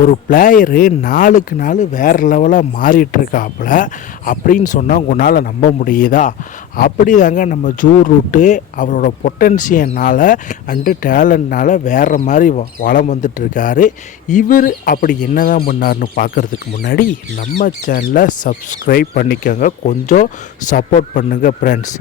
ஒரு பிளேயரு நாளுக்கு நாள் வேறு லெவலாக மாறிட்டுருக்காப்புல அப்படின்னு சொன்னால் உங்களால் நம்ப முடியுதா? அப்படி தாங்க நம்ம ஜூ ரூட்டு அவரோட பொட்டன்ஷியனால் அண்டு டேலண்ட்னால் வேறு மாதிரி வளம் வந்துட்டுருக்காரு. இவர் அப்படி என்ன தான் பண்ணார்னு பார்க்குறதுக்கு முன்னாடி நம்ம சேனலை சப்ஸ்கிரைப் பண்ணிக்கோங்க, கொஞ்சம் சப்போர்ட் பண்ணுங்கள் ஃப்ரெண்ட்ஸ்.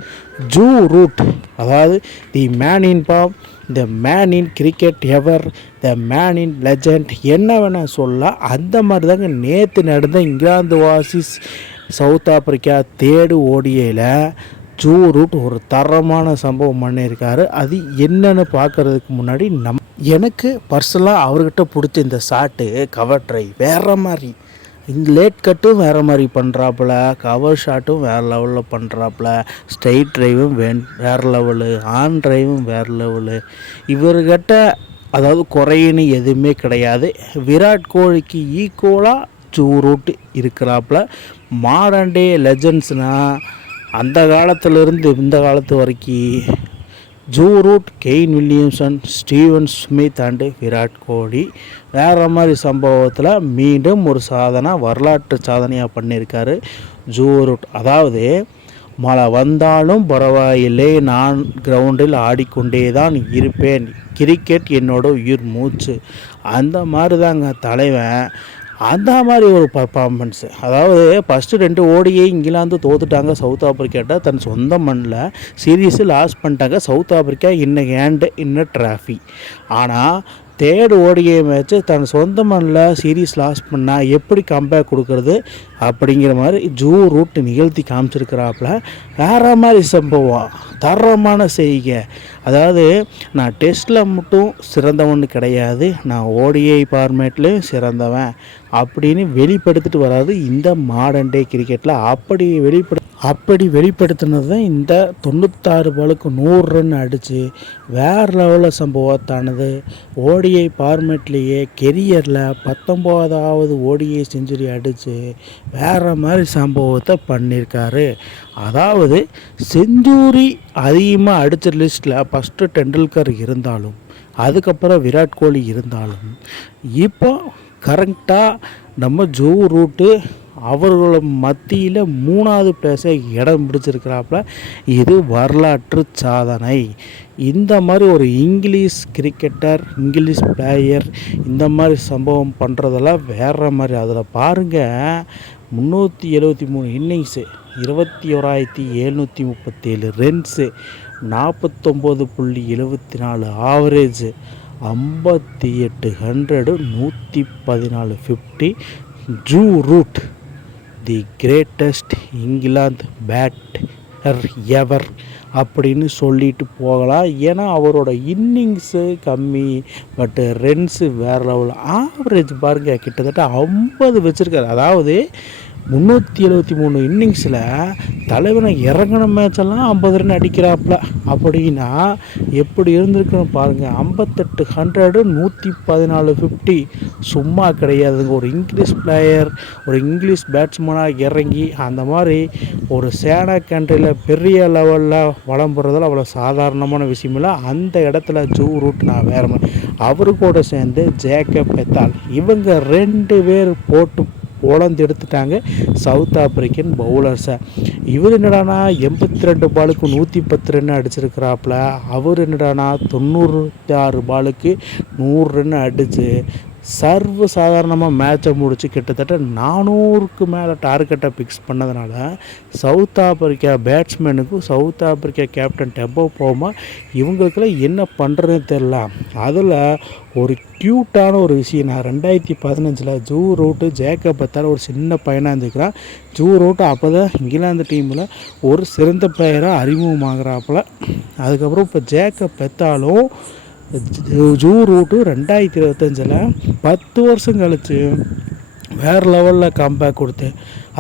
ஜூ ரூட், அதாவது the man in form, the man in cricket ever, the man in legend, என்ன வேணால் சொல்லலாம். அந்த மாதிரி தாங்க நேற்று நடந்த England versus South Africa third ஓடிஐயில் ஜூ ரூட் ஒரு தரமான சம்பவம் பண்ணியிருக்காரு. அது என்னன்னு பார்க்குறதுக்கு முன்னாடி எனக்கு பர்சனலாக அவர்கிட்ட பிடிச்ச இந்த ஷாட்டு கவர் ட்ரை வேறு மாதிரி, இந்த லேட் கட்டும் வேறு மாதிரி பண்ணுறாப்புல, கவர் ஷாட்டும் வேறு லெவலில் பண்ணுறாப்புல, ஸ்ட்ரைட் ட்ரைவும் வேறு லெவலு, ஆன் ட்ரைவும் வேறு லெவலு. இவர்கிட்ட அதாவது குறையின்னு எதுவுமே கிடையாது. விராட் கோலிக்கு ஈக்குவலாக ஜூ ரூட் இருக்கிறாப்புல. மாடர்ன் டே லெஜண்ட்ஸ்னால் அந்த காலத்திலிருந்து இந்த காலத்து வரைக்கும் Joe Root, Kane Williamson, Steven Smith and Virat Kohli வேறு மாதிரி சம்பவத்தில் மீண்டும் ஒரு வரலாற்று சாதனையாக பண்ணியிருக்காரு ஜூ ரூட். அதாவது மழை வந்தாலும் பரவாயில்லை, நான் கிரவுண்டில் ஆடிக்கொண்டே தான் இருப்பேன், கிரிக்கெட் என்னோட உயிர் மூச்சு, அந்த மாதிரி தாங்க தலைவன். அந்த மாதிரி ஒரு பர்ஃபார்மன்ஸு. அதாவது ஃபஸ்ட்டு 2 ஓடியை இங்கிலாந்து தோற்றுட்டாங்க சவுத் ஆப்பிரிக்காட்ட, தன் சொந்த மண்ணில் சீரீஸு லாஸ் பண்ணிட்டாங்க. சவுத் ஆப்பிரிக்கா இன்ன ட்ராஃபி. ஆனால் தேர்டு ஓடிஐ மேட்ச்சு தன் சொந்த மண்ணில் சீரீஸ் லாஸ் பண்ணால் எப்படி கம்பேக் கொடுக்குறது அப்படிங்கிற மாதிரி ஜூ ரூட் நிகழ்த்தி காமிச்சிருக்கிறாப்புல. வேறு மாதிரி சம்பவம், தரமான செய்கை. அதாவது நான் டெஸ்ட்டில் மட்டும் சிறந்தவன்னு கிடையாது, நான் ஓடிஐ ஃபார்மேட்லேயும் சிறந்தவன் அப்படின்னு வெளிப்படுத்திட்டு வராது இந்த மாடர்ன் டே கிரிக்கெட்டில். அப்படி வெளிப்படுத்தினது தான் இந்த 96 பாலுக்கு 100 ரன் அடித்து வேறு லெவலில் சம்பவத்தானது. ஓடிஐ ஃபார்மேட்லேயே கெரியரில் 19வது ஓடிஐ செஞ்சுரி அடித்து வேறு மாதிரி சம்பவத்தை பண்ணியிருக்காரு. அதாவது செஞ்சுரி அதிகமாக அடித்த லிஸ்ட்டில் ஃபஸ்ட்டு டெண்டுல்கர் இருந்தாலும், அதுக்கப்புறம் விராட் கோலி இருந்தாலும், இப்போ கரெக்டாக நம்ம ஜூ ரூட்டு அவர்களோட மத்தியில் 3வது பிளேஸை இடம் பிடிச்சிருக்கிறாப்புல. இது வரலாற்று சாதனை. இந்த மாதிரி ஒரு இங்கிலீஷ் கிரிக்கெட்டர், இங்கிலீஷ் பிளேயர் இந்த மாதிரி சம்பவம் பண்ணுறதெல்லாம் வேறு மாதிரி. அதில் பாருங்கள், 373 innings, 21,737 runs, 49.74 average, 58 114 50. Joe Root the greatest England batter ever அப்படின்னு சொல்லிட்டு போகலாம். ஏன்னா அவரோட இன்னிங்ஸு கம்மி, பட்டு ரன்ஸு வேறு லெவலில். ஆவரேஜ் பாருங்கள், கிட்டத்தட்ட 50 வச்சுருக்காரு. அதாவது 373 இன்னிங்ஸில் தலைவனை இறங்கின மேட்செல்லாம் 50 ரன் அடிக்கிறாப்புல. அப்படின்னா எப்படி இருந்திருக்குன்னு பாருங்கள். 58 114 50 சும்மா கிடையாதுங்க. ஒரு இங்கிலீஷ் பிளேயர், ஒரு இங்கிலீஷ் பேட்ஸ்மேனாக இறங்கி அந்த மாதிரி ஒரு சேனா கண்ட்ரியில் பெரிய லெவலில் வளம் பெறதில் அவ்வளோ சாதாரணமான விஷயம் இல்லை. அந்த இடத்துல ஜூ ரூட் நான் வேறு மாதிரி. அவரு கூட சேர்ந்து ஜேக்கப் பெத்தால், இவங்க 2 பேர் போட்டு உழந்து எடுத்துட்டாங்க சவுத் ஆப்பிரிக்கன் பவுலர்ஸை. இவர் என்னடானா 82 பாலுக்கு 110 ரன் அடிச்சிருக்கிறாப்புல. அவர் என்னடானா 96 பாலுக்கு 100 ரன் அடித்து சர்வ சாதாரணமாக மேட்சை முடித்து கிட்டத்தட்ட 400க்கு மேலே டார்கெட்டை ஃபிக்ஸ் பண்ணதுனால சவுத் ஆப்பிரிக்கா பேட்ஸ்மேனுக்கும் South Africa captain Temba Bavuma இவங்களுக்கெல்லாம் என்ன பண்ணுறதுன்னு தெரில. அதில் ஒரு க்யூட்டான ஒரு விஷயம், நான் 2015 ஜூ ரூட்டு ஜேக்கப் பெத்தால் ஒரு சின்ன பையனாக இருந்துக்கிறான். ஜூ ரூட்டு அப்போ தான் இங்கிலாந்து டீமில் ஒரு சிறந்த பிளேயராக அறிமுகமாகறாப்புல. அதுக்கப்புறம் இப்போ ஜேக்கப் பெத்தாலும் ஜூ ரூட்டு 2025 10 வருஷம் கழித்து வேறு லெவலில் கம்பேக் கொடுத்து,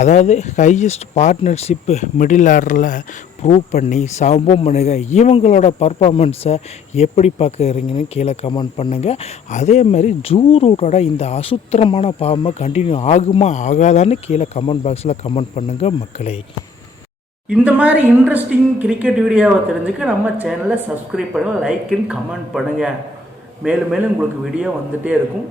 அதாவது ஹையஸ்ட் பார்ட்னர்ஷிப்பு மிடில் ஆர்டரில் ப்ரூவ் பண்ணி சம்பவம் பண்ணுங்க. இவங்களோட பர்ஃபார்மன்ஸை எப்படி பார்க்குறீங்கன்னு கீழே கமெண்ட் பண்ணுங்கள். அதேமாதிரி ஜூ ரூட்டோட இந்த அசுத்தமான ஃபார்மை கண்டினியூ ஆகுமா ஆகாதான்னு கீழே கமெண்ட் பாக்ஸில் கமெண்ட் பண்ணுங்கள் மக்களே. இந்த மாதிரி இன்ட்ரெஸ்டிங் கிரிக்கெட் வீடியோவை தெரிஞ்சுக்க நம்ம சேனலை சப்ஸ்கிரைப் பண்ணுங்கள், லைக் அண்ட் கமெண்ட் பண்ணுங்கள். மேலும் மேலும் உங்களுக்கு வீடியோ வந்துகிட்டே இருக்கும்.